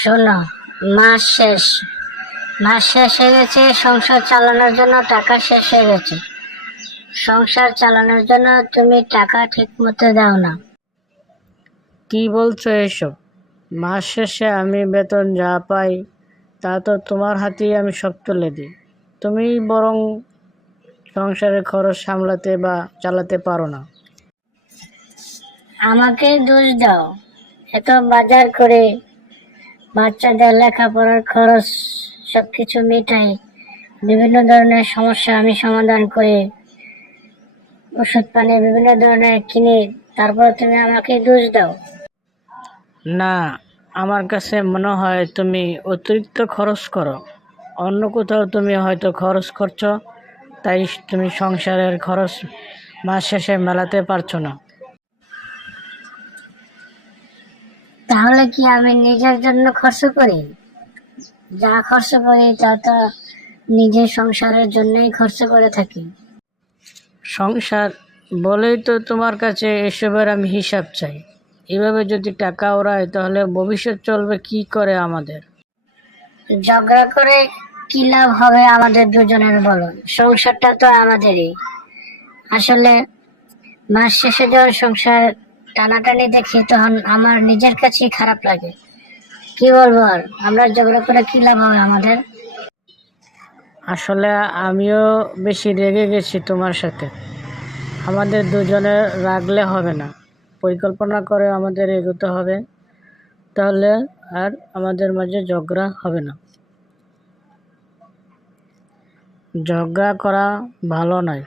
শোনো মাস শেষ। মাস শেষ হয়ে গেছে সংসার চালানোর জন্য টাকা শেষ হয়ে গেছে। সংসার চালানোর জন্য তুমি টাকা ঠিক মতো দাও না। কি বলছো এসব? মাস শেষে আমি বেতন যা পাই তা তো তোমার হাতেই আমি সব তুলে দিই। তুমি বরং সংসারের খরচ সামলাতে বা চালাতে পারো না। আমাকে দোষ দাও। এত বাজার করে বাচ্চাদের লেখাপড়ার খরচ সবকিছু মেটাই। বিভিন্ন ধরনের সমস্যা আমি সমাধান করে ওষুধ পানি বিভিন্ন ধরনের কিনে, তারপর তুমি আমাকে দোষ দাও। না, আমার কাছে মনে হয় তুমি অতিরিক্ত খরচ করো। অন্য কোথাও তুমি হয়তো খরচ করছ, তাই তুমি সংসারের খরচ মাস শেষে মেলাতে পারছ না। তাহলে কি আমি নিজের জন্য খরচ করি? যা খরচ করি তা তো নিজের সংসারের জন্যই খরচ করে থাকি। সংসার বলেই তো তোমার কাছে এসবের আমি হিসাব চাই। এভাবে যদি টাকা ওড়ায় তাহলে ভবিষ্যৎ চলবে কি করে আমাদের? ঝগড়া করে কি লাভ হবে আমাদের দুজনের বলো? সংসারটা তো আমাদেরই। আসলে মাস শেষে যখন সংসার টানাটানি দেখি, তখন আমার নিজের কাছেই খারাপ লাগে। কি বলব আর? আমরা ঝগড়া করে কি লাভ হবে আমাদের? আসলে আমিও বেশি রেগে গেছি তোমার সাথে। আমাদের দুজনে রাগলে হবে না। পরিকল্পনা করে আমাদের এগোতে হবে। তাহলে আর আমাদের মাঝে ঝগড়া হবে না। ঝগড়া করা ভালো নয়।